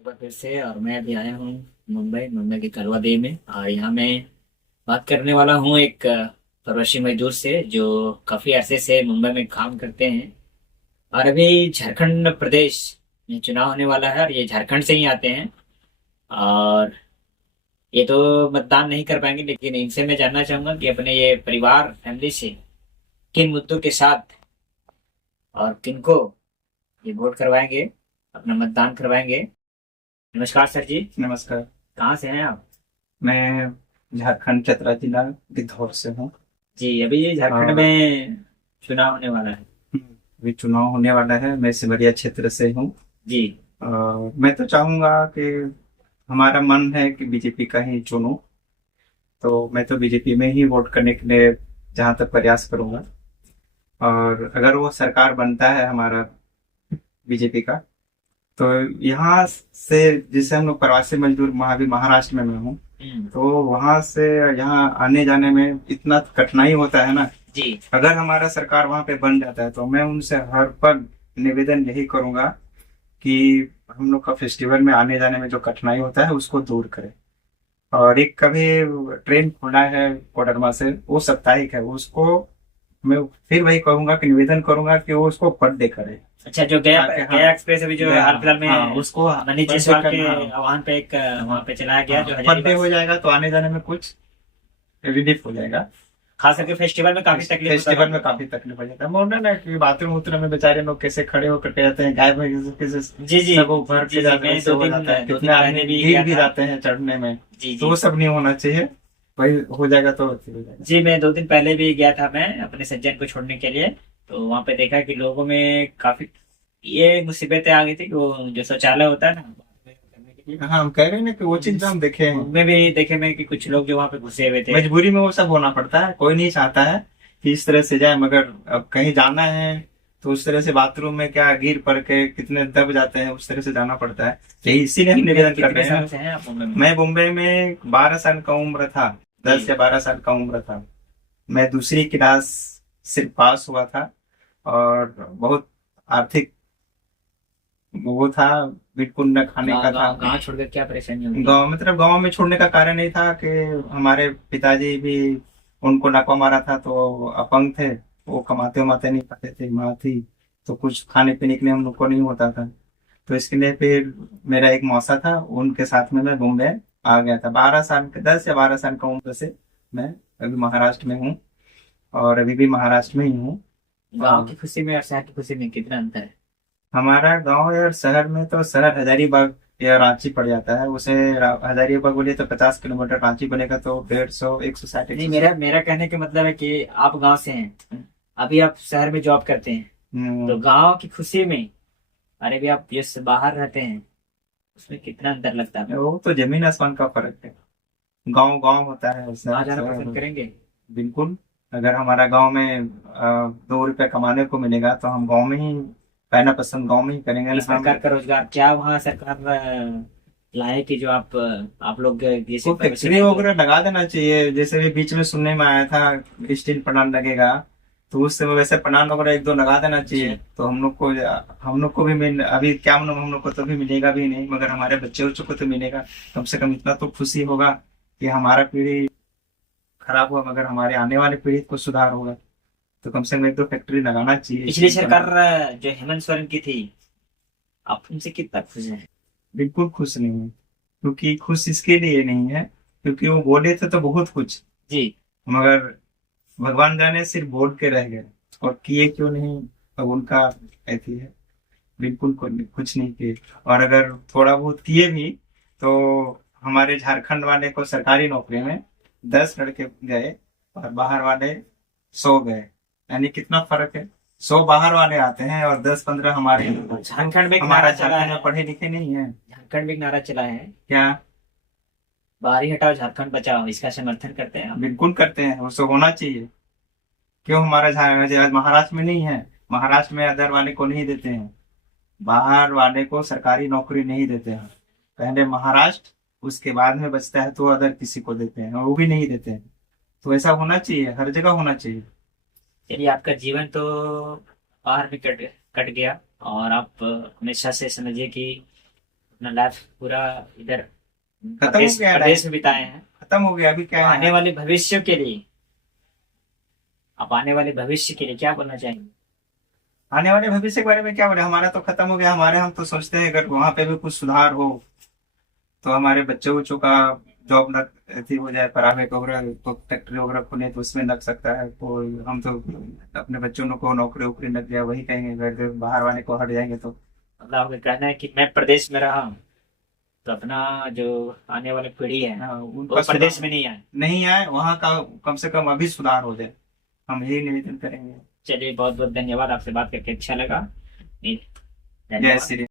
एक बार फिर से और मैं अभी आया हूँ मुंबई के करवादेव में। और यहाँ मैं बात करने वाला हूँ एक प्रवासी मजदूर से जो काफी अरसे से मुंबई में काम करते हैं। और अभी झारखंड प्रदेश में चुनाव होने वाला है और ये झारखंड से ही आते हैं। और ये तो मतदान नहीं कर पाएंगे, लेकिन इनसे मैं जानना चाहूंगा कि अपने ये परिवार फैमिली से किन मुद्दों के साथ और किनको ये वोट करवाएंगे, अपना मतदान करवाएंगे। नमस्कार सर जी। नमस्कार। कहाँ से हैं आप? मैं झारखंड चतरा जिला गिद्धौर से हूँ। जी, अभी ये झारखंड और में चुनाव होने वाला है। अभी चुनाव होने वाला है। मैं सिमरिया क्षेत्र से हूँ। जी। मैं तो चाहूंगा कि हमारा मन है कि बीजेपी का ही चुनो, तो मैं तो बीजेपी में ही वोट करने के लिए जहां तक प्रयास करूंगा। और अगर वो सरकार बनता है हमारा बीजेपी का, तो यहाँ से जिसे हम लोग प्रवासी मजदूर वहाँ भी महाराष्ट्र में मैं हूँ, हम्म। तो वहां से यहाँ आने जाने में इतना कठिनाई होता है ना। जी। अगर हमारा सरकार वहां पे बन जाता है तो मैं उनसे हर पल निवेदन यही करूंगा कि हम लोग का फेस्टिवल में आने जाने में जो कठिनाई होता है उसको दूर करें। और एक कभी ट्रेन खुला है कोडरमा से, वो साप्ताहिक है, उसको मैं फिर वही कहूंगा कि निवेदन करूंगा कि वो उसको पर डे करे। अच्छा, जो गया ताकि हाँ, गया एक्सप्रेस अभी जो गया, हाल फिलहाल हाँ में उसको मनीष पर डे जायसवाल के करना। हाँ, आह्वान पे एक वहां पे चलाया गया हाँ जो पर डे हजारीबाग हो से। जाएगा तो आने जाने में कुछ रिलीफ हो जाएगा। खास करके फेस्टिवल में काफी तकलीफ होता था फेस्टिवल हम में लोग को। काफी तकलीफ हो जाता है। मॉडर्न है कि बाथरूम उतरने में बेचारे लोग कैसे खड़े होकर के जाते हैं, गाय भैंस कैसे जी जी। सब वो भर जी के जी, जाते हैं, मैं उससे हो जाता है, दो कितने दिन आदमी पहले भी गिर गया भी था। जाते हैं चढ़ने में। जी तो जी। वो सब नहीं होना चाहिए। वही हो जाएगा तो ठीक हो जाएगा। जी, मैं 2 दिन पहले भी गया था मैं अपने सज्जन को छोड़ने के लिए। तो वहां पे देखा कि लोगों में काफी ये मुसीबतें आ गई थी कि वो जो शौचालय होता है ना करने के लिए, हाँ, हम कह रहे हैं ना कि वो चीज हम देखे हैं। उनमें भी देखे मैं कि कुछ लोग जो वहां पे घुसे हुए थे। मजबूरी में वो सब होना पड़ता है, कोई नहीं चाहता है कि इस तरह से जाए, मगर अब कहीं जाना है तो उस तरह से बाथरूम में क्या गिर पड़ के कितने दब जाते हैं, उस तरह से जाना पड़ता है। तो इसीलिए हम निवेदन कर कितने रहे हैं सालों ना। से हैं आप मुंबई में? मैं मुंबई में 12 साल का उम्र था। जी। 10 या 12 साल का उम्र था। मैं दूसरी क्लास सिर्फ पास हुआ था। और बहुत आर्थिक वो था, बिल्कुल न खाने का गाँव था। गाँव गाँव छोड़कर क्या परेशानी होगी? गांव मतलब गांव में छोड़ने का कारण ये था कि हमारे पिताजी भी, उनको नाका मारा था तो अपंग थे। वो कमाते वमाते नहीं पाते थे, माँ थी, तो कुछ खाने पीने के लिए हम लोग को नहीं होता था। तो इसके लिए फिर मेरा एक मौसा था, उनके साथ में मैं बॉम्बे आ गया था। 12 साल के 10 या 12 साल का उम्र से मैं अभी महाराष्ट्र में हूँ। और अभी भी महाराष्ट्र में ही हूँ। गाँव की और खुशी में और शहर की खुशी में कितना अंतर है? हमारा गांव और शहर में तो शहर हजारीबाग या रांची पड़ जाता है उसे। हजारीबाग बोलिए तो 50 किलोमीटर, रांची बनेगा तो 150, 160, नहीं, 160। मेरा मेरा कहने का मतलब है कि आप गांव से हैं, अभी आप शहर में जॉब करते हैं, तो हम्म, गांव की खुशी में अरे भी आप जिस बाहर रहते हैं उसमें कितना अंतर लगता है आपको? वो तो जमीन आसमान का फर्क है। गांव गांव होता है, वहां शहर जाना शहर पसंद होता है। करेंगे? बिल्कुल। अगर हमारा गांव में 2 रुपया कमाने को मिलेगा तो हम गांव में ही रहना पसंद, गांव में ही करेंगे इस ना हम। प्रकार का रोजगार क्या वहाँ सरकार लाए कि जो आप लोग जैसे को प्रवासी फैक्ट्री मजदूर? वगैरह लगा देना चाहिए, जैसे भी बीच में सुनने में आया था स्टील प्लांट लगेगा, तो उस समय वैसे प्लांट वगैरह एक दो लगा देना चाहिए, जी। तो हम लोग को भी मिल, अभी क्या हम लोग को तो भी मिलेगा भी नहीं, मगर हमारे बच्चे बच्चों को तो मिलेगा। कम से कम इतना तो खुशी होगा कि हमारा पीढ़ी खराब हुआ मगर हमारे आने वाले पीढ़ी को सुधार होगा। तो कम से कम एक दो फैक्ट्री लगाना चाहिए पिछली स्टील सरकार प्लांट। जो हेमंत सोरेन की थी, आप उनसे कितना खुश हैं? बिल्कुल खुश नहीं है, क्योंकि खुश इसके लिए नहीं है क्योंकि वो बोले थे तो बहुत कुछ, जी। मगर भगवान जाने सिर्फ बोल के रह गए, और किए क्यों नहीं, अब उनका ऐसी है। बिल्कुल कुछ नहीं किए। और अगर थोड़ा बहुत किए भी तो हमारे झारखंड वाले को सरकारी नौकरी में 10 लड़के गए और बाहर वाले 100 गए। यानी कितना फर्क है। 100 बाहर वाले आते हैं और 10-15 हमारे। झारखंड में एक नारा हमारा चला झारखंड है। में पढ़े लिखे नहीं है झारखंड में एक नारा चला है, क्या? बाहरी हटाओ झारखंड बचाओ, इसका समर्थन करते हैं आप? बिल्कुल करते हैं, वो सब होना चाहिए। क्यों हमारा झारखंड महाराष्ट्र में नहीं है? महाराष्ट्र में अदर वाले को नहीं देते हैं, बाहर वाले को सरकारी नौकरी नहीं देते हैं। पहले महाराष्ट्र, उसके बाद में बचता है तो अदर किसी को देते हैं, और वो भी नहीं देते हैं। तो ऐसा होना चाहिए, हर जगह होना चाहिए। चलिए, आपका जीवन तो बाहर में कट कट गया और आप हमेशा से समझिए कि अपना लाइफ पूरा इधर खत्म हो गया प्रदेश में बिताए हैं। खत्म हो गया, अभी तो क्या आने है। वाले भविष्य के लिए, आप आने वाले भविष्य के लिए क्या बोलना चाहेंगे? आने वाले भविष्य के बारे में क्या बोले, हमारा तो खत्म हो गया। हमारे हम तो सोचते हैं अगर वहां पे भी कुछ सुधार हो तो हमारे बच्चों बच्चों का जॉब लग अथी हो जाए, प्राइवेट वगैरह तो फैक्ट्री वगैरह खुले तो उसमें लग सकता है। तो हम तो अपने बच्चों को नौकरी वोकरी लग जाए वही कहेंगे, घर बाहर वाले को हट जाएंगे तो। मतलब आपका कहना है कि मैं प्रदेश में रहा हूँ तो अपना जो आने वाली पीढ़ी है हाँ, वो उनका प्रदेश सुधार में नहीं आए। नहीं आए, वहाँ का कम से कम अभी सुधार हो जाए, हम यही निवेदन करेंगे। चलिए, बहुत बहुत धन्यवाद, आपसे बात करके अच्छा लगा। जय धन्यवाद। श्री